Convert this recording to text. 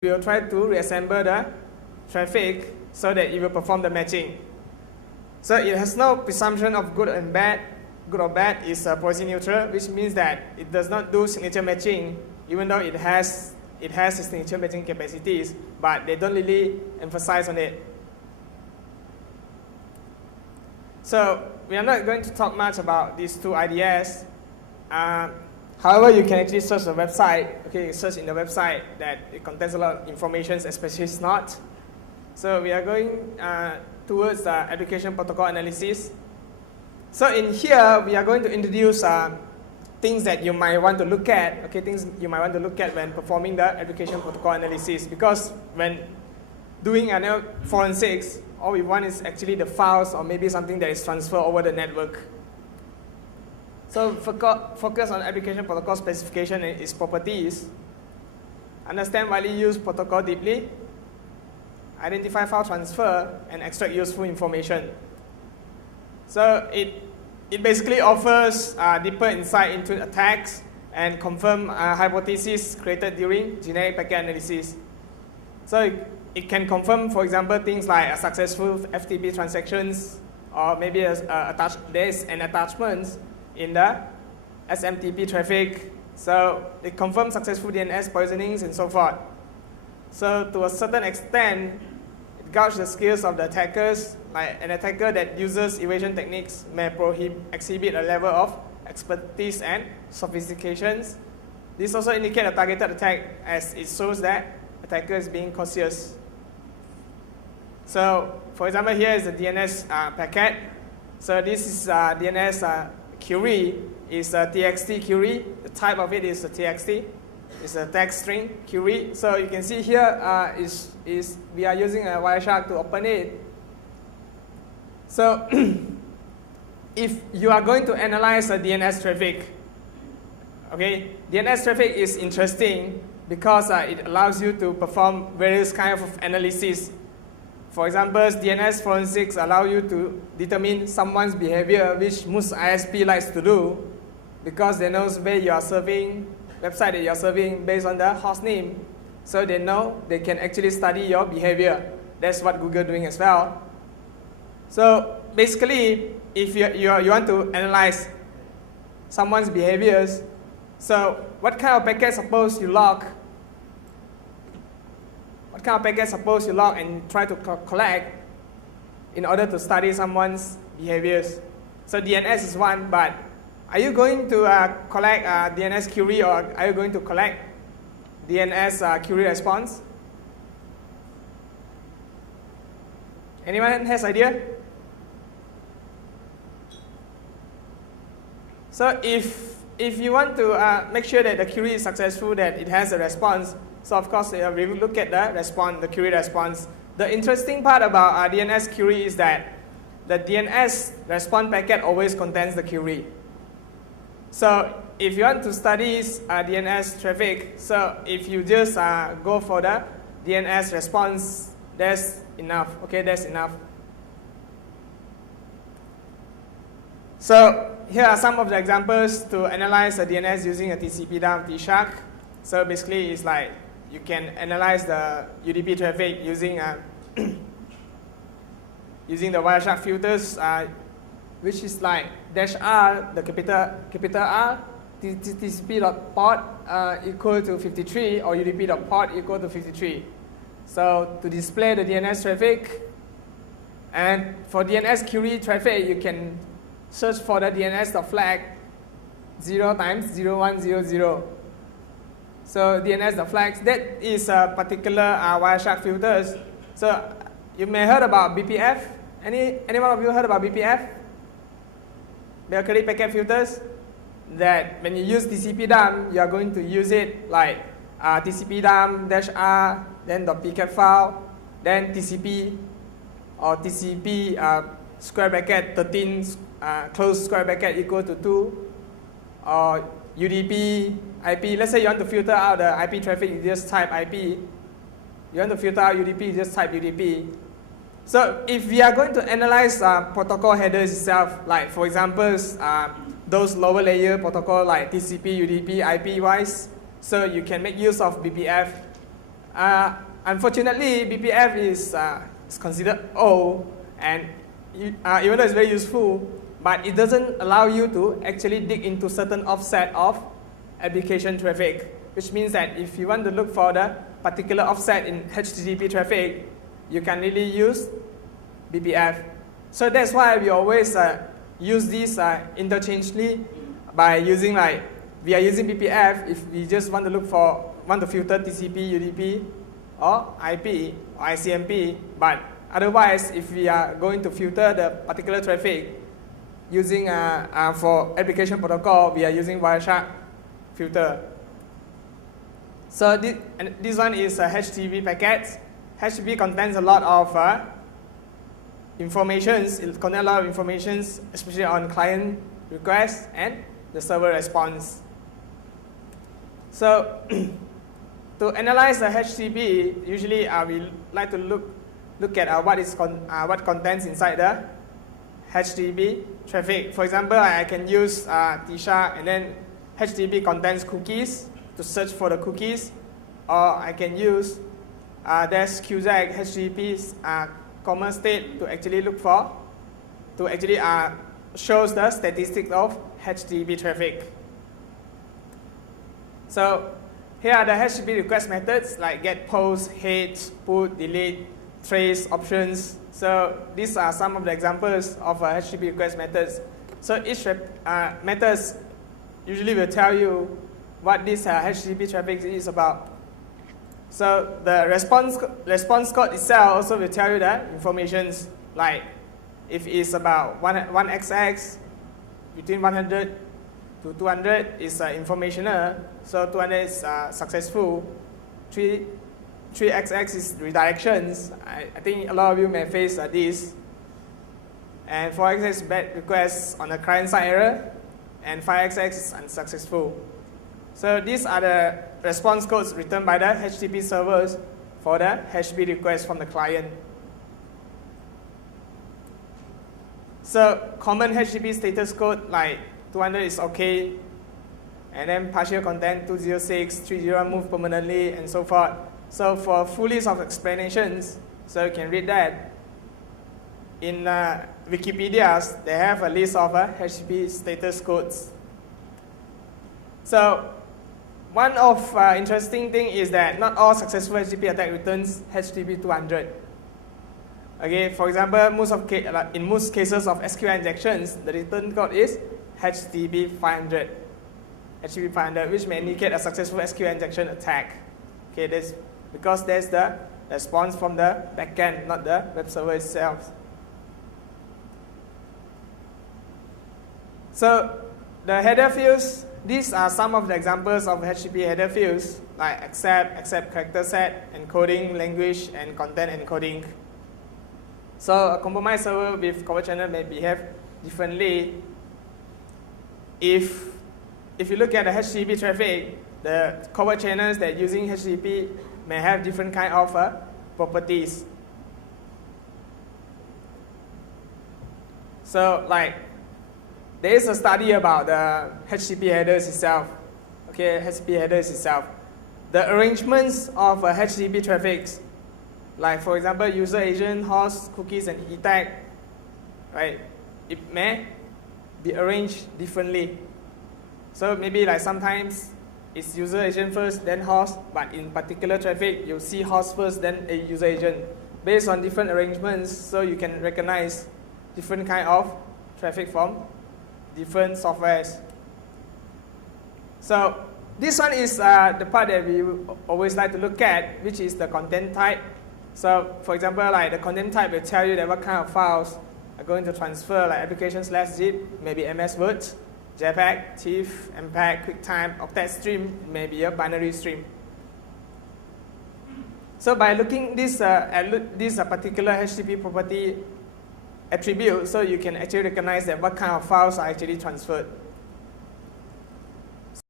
we will try to reassemble the traffic so that it will perform the matching. So it has no presumption of good and bad. Good or bad is policy neutral, which means that it does not do signature matching, even though it has signature matching capacities, but they don't really emphasize on it. So we are not going to talk much about these two ideas. However, you can actually search the website. Okay, search in the website that it contains a lot of information, especially it's not. So we are going towards application protocol analysis. So in here, we are going to introduce things that you might want to look at. Okay, things you might want to look at when performing the application protocol analysis. Because when doing forensics, all we want is actually the files or maybe something that is transferred over the network. So focus on application protocol specification and its properties. Understand widely used protocol deeply. Identify file transfer and extract useful information. So it basically offers deeper insight into attacks and confirm hypotheses created during generic packet analysis. So it can confirm, for example, things like successful FTP transactions, or maybe there's an attachment in the SMTP traffic. So it confirms successful DNS poisonings and so forth. So to a certain extent, it gauges the skills of the attackers. Like an attacker that uses evasion techniques may exhibit a level of expertise and sophistications. This also indicates a targeted attack, as it shows that attacker is being cautious. So for example, here is the DNS packet. So this is DNS query is a TXT query. The type of it is a TXT. It's a text string query. So you can see here we are using a Wireshark to open it. So if you are going to analyze a DNS traffic, okay, DNS traffic is interesting because it allows you to perform various kinds of analysis. For example, DNS forensics allow you to determine someone's behavior, which most ISP likes to do, because they know where you are serving, website that you are serving based on the host name. So they know they can actually study your behavior. That's what Google doing as well. So basically, if you want to analyze someone's behaviors, so what kind of packets suppose you log? What kind of packets suppose you log and try to collect in order to study someone's behaviors? So DNS is one, but are you going to collect DNS query, or are you going to collect DNS query response? Anyone has idea? So if you want to make sure that the query is successful, that it has a response, so of course we will look at the query response. The interesting part about DNS query is that the DNS response packet always contains the query. So if you want to study DNS traffic, so if you just go for the DNS response, that's enough. Okay, that's enough. So here are some of the examples to analyze a DNS using a TCP dump T-Shark. So basically, it's like you can analyze the UDP traffic using using the Wireshark filters, which is like -R, the capital R, TCP.port equal to 53, or UDP.port equal to 53. So to display the DNS traffic, and for DNS query traffic, you can search for the DNS.flag 0 times 0100. So DNS.flags, that is a particular Wireshark filters. So you may heard about BPF. Anyone of you heard about BPF? Berkeley packet filters. That when you use TCP dump, you are going to use it like TCP dump -R, then .pcat file, then TCP or TCP square bracket 13 close square bracket equal to 2, or UDP IP. Let's say you want to filter out the IP traffic, you just type IP. You want to filter out UDP, you just type UDP. So if we are going to analyze protocol headers itself, like for example, those lower layer protocol like TCP, UDP, IP wise, so you can make use of BPF Unfortunately, BPF is considered old, and even though it's very useful, but it doesn't allow you to actually dig into certain offset of application traffic, which means that if you want to look for the particular offset in HTTP traffic, you can really use BPF. So that's why we always use these interchangeably by using we are using BPF if we just want to filter TCP, UDP, or IP or ICMP, but otherwise if we are going to filter the particular traffic using for application protocol, we are using Wireshark filter. So this one is HTTP packets. HTTP contains a lot of informations. It contains a lot of informations, especially on client requests and the server response. So to analyze the HTTP, usually we like to look at what contents inside the HTTP traffic. For example, I can use T-Shark, and then HTTP contains cookies to search for the cookies, or I can use there's QZAG HTTP's common state to actually shows the statistics of HTTP traffic. So here are the HTTP request methods like get, post, hate, put, delete, trace, options. So these are some of the examples of HTTP request methods. So each methods usually will tell you what this HTTP traffic is about. So the response code itself also will tell you the informations, like if it's about 1XX, between 100 to 200 is informational, so 200 is successful. 3XX is redirections. I think a lot of you may face this. And 4XX is bad requests on the client side error, and 5XX is unsuccessful. So these are the response codes written by the HTTP servers for the HTTP request from the client. So common HTTP status code like 200 is okay, and then partial content 206, 30 move permanently, and so forth. So for full list of explanations, so you can read that. In Wikipedia, they have a list of HTTP status codes. So one of interesting thing is that not all successful HTTP attack returns HTTP 200. Okay, for example, in most cases of SQL injections, the return code is HTTP 500. HTTP 500, which may indicate a successful SQL injection attack. Okay, that's because there's the response from the backend, not the web server itself. So the header fields, these are some of the examples of HTTP header fields, like accept character set, encoding, language, and content encoding. So a compromised server with covert channel may behave differently. If you look at the HTTP traffic, the covert channels that using HTTP may have different kind of properties. So like, there is a study about the HTTP headers itself. Okay, HTTP headers itself. The arrangements of HTTP traffics, like for example, user agent, host, cookies, and e-tag, right? It may be arranged differently. So maybe like sometimes it's user agent first, then host, but in particular traffic, you see host first, then a user agent. Based on different arrangements, so you can recognize different kind of traffic from different softwares. So this one is the part that we always like to look at, which is the content type. So for example, like the content type will tell you that what kind of files are going to transfer, like application/zip, maybe MS Word, JPEG, TIFF, MPEG, QuickTime, octet stream, maybe a binary stream. So by looking at this particular HTTP property attribute, so you can actually recognize that what kind of files are actually transferred.